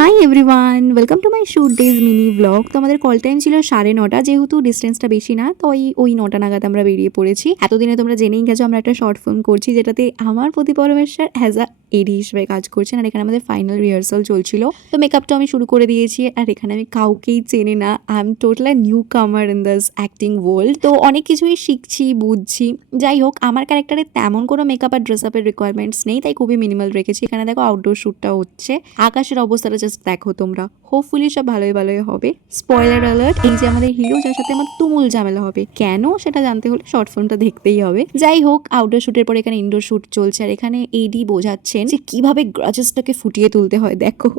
Hi everyone, welcome to my shoot days mini blog. তো আমাদের call time ছিল 9:30, যেহেতু ডিস্টেন্সটা বেশি না, তো ওই 9টা নাগাদ আমরা বেরিয়ে পড়েছি। এতদিনে তোমরা জেনেই গেছো আমরা একটা শর্ট ফিল্ম করছি, যেটাতে আমার প্রতি পরমেশ্বর অ্যাজ আ এডি হিসেবে কাজ করছেন। আর এখানে আমাদের ফাইনাল রিহার্সাল চলছিল। তো মেকআপটা আমি শুরু করে দিয়েছি। আর এখানে আমি কাউকেই চেনে না, আই এম টোটাল নিউ কামার ইন দিস অ্যাক্টিং ওয়ার্ল্ড। তো অনেক কিছুই শিখছি, বুঝছি। যাই হোক, আমার ক্যারেক্টারে তেমন কোনো মেকআপ আর ড্রেস আপের রিকোয়ারমেন্টস নেই, তাই খুবই মিনিমাল রেখেছি। এখানে দেখো আউটডোর শ্যুটটা হচ্ছে, আকাশের অবস্থাটা জাস্ট দেখো তোমরা। হোপফুলি সব ভালোই ভালোই হবে। স্পয়লার অ্যালার্ট, এই যে আমাদের হিরো, যার সাথে আমার তুমুল ঝামেলা হবে, কেন সেটা জানতে হলে শর্ট ফিল্মটা দেখতেই হবে। যাই হোক, আউটডোর শুটের পর এখানে ইনডোর শুট চলছে। আর এখানে এডি বোঝাচ্ছেন যে কিভাবে গ্রাজেসটাকে ফুটিয়ে তুলতে হয়। দেখো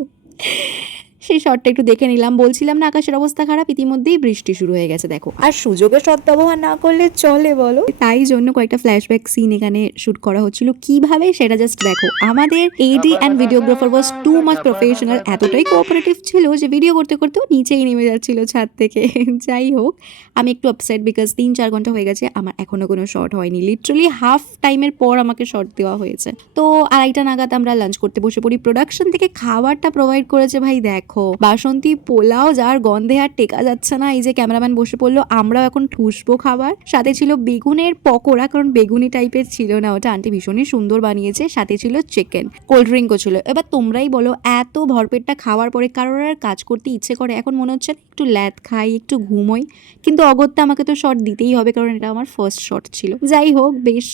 সেই শটটা একটু দেখে নিলাম। বলছিলাম না আকাশের অবস্থা খারাপ, ইতিমধ্যেই বৃষ্টি শুরু হয়ে গেছে। দেখো, আর সুযোগের সদ্ব্যবহার না করলে চলে বলো? তাই জন্য কয়েকটা ফ্ল্যাশব্যাক সিন এখানে শুট করা হচ্ছিল। কিভাবে সেটা জাস্ট দেখো। আমাদের AD and videographer was too much professional, এতটাই কোঅপারেটিভ ছিল যে ভিডিও করতে করতেও নিচেই নেমে যাচ্ছিল ছাদ থেকে। যাই হোক, আমি একটু আপসেট বিকজ 3-4 ঘন্টা হয়ে গেছে, আমার এখনো কোনো শর্ট হয়নি। লিটারালি হাফ টাইমের পর আমাকে শর্ট দেওয়া হয়েছে। তো 2:30 নাগাদ আমরা লাঞ্চ করতে বসে পড়ি। প্রোডাকশন থেকে খাবারটা প্রোভাইড করেছে ভাই দেখো, বাসন্তী পোলাও, যার গন্ধে আর টেকা যাচ্ছে না। এই যে ক্যামেরাম্যান বসে পড়লো, আমরাও এখন ঠুসবো খাবার। সাথে ছিল বেগুনের পকোড়া, কারণ বেগুনি টাইপের ছিল না ওটা, আন্টি ভীষণই সুন্দর বানিয়েছে। সাথে ছিল চিকেন, কোল্ড ড্রিঙ্কও ছিল। এবার তোমরাই বলো, এত ভরপেটটা খাওয়ার পরে কারোর আর কাজ করতে ইচ্ছে করে? এখন মনে হচ্ছে একটু ল্যাদ খাই, একটু ঘুমোই, কিন্তু অগত্যা আমাকে তো শট দিতেই হবে, কারণ এটা আমার ফার্স্ট শট ছিল। যাই হোক, বেশ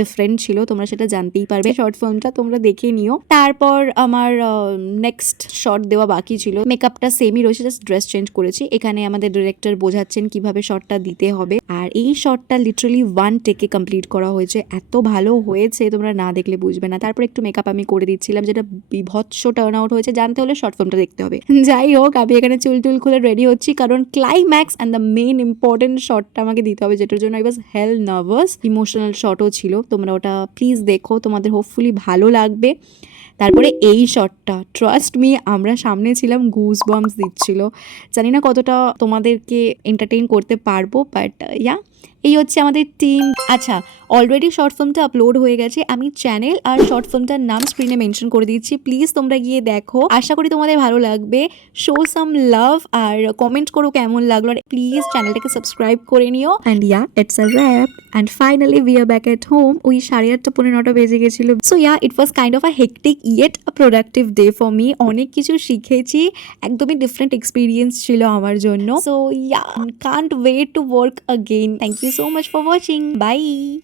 ডিফারেন্ট ছিল, তোমরা সেটা জানতেই পারবে। শর্ট ফিল্মটা তোমরা দেখে নিও। তারপর আমার নেক্সট শট দেওয়া বাকি ছিল। মেকআপটা সেমই রয়েছে, জাস্ট ড্রেস চেঞ্জ করেছি। এখানে আমাদের ডিরেক্টর বোঝাচ্ছেন কিভাবে শটটা দিতে হবে। আর এই শটটা লিটারালি 1 টেকে কমপ্লিট করা হয়েছে। এত ভালো হয়েছে, তোমরা না দেখলে বুঝবে না। তারপর একটু মেকআপ আমি করে দিচ্ছিলাম, যেটা বিভৎস টার্ন আউট হয়েছে। জানতে হলে শর্ট ফিল্মটা দেখতে হবে। যাই হোক, আমি এখানে চুল টুল খুলে রেডি হচ্ছি, কারণ climax and the main important শটটা আমাকে দিতে হবে, যেটার জন্য I was hell nervous. Emotional শটও ছিল, তোমরা ওটা প্লিজ দেখো, তোমাদের হোপফুলি ভালো লাগবে। তারপরে এই শটটা, ট্রাস্ট মি, আমরা সামনে ছিলাম, গুজ বাম্পস দিচ্ছিল। জানি না কতটা তোমাদেরকে এন্টারটেইন করতে পারবো, বাট ইয়া, এই হচ্ছে আমাদের টিম। আচ্ছা, অলরেডি শর্ট ফিল্মটা আপলোড হয়ে গেছে। আমি চ্যানেল আর শর্ট ফিল্মটার নাম স্ক্রিনে মেনশন করে দিচ্ছি, প্লিজ তোমরা গিয়ে দেখো। আশা করি তোমাদের ভালো লাগবে। শো সাম লাভ আর কমেন্ট করো কেমন লাগলো। আর প্লিজ চ্যানেলটাকে সাবস্ক্রাইব করে নিও। And yeah, it's a wrap. And finally we are back at home. ওই 8:30 পৌনে 9টা বেজে গেছিল। So yeah, it was kind of a hectic yet a productive day for me. অনেক কিছু শিখেছি, একদমই ডিফারেন্ট এক্সপিরিয়েন্স ছিল আমার জন্য। So yeah, can't wait to work again. Thank you so much for watching. Bye.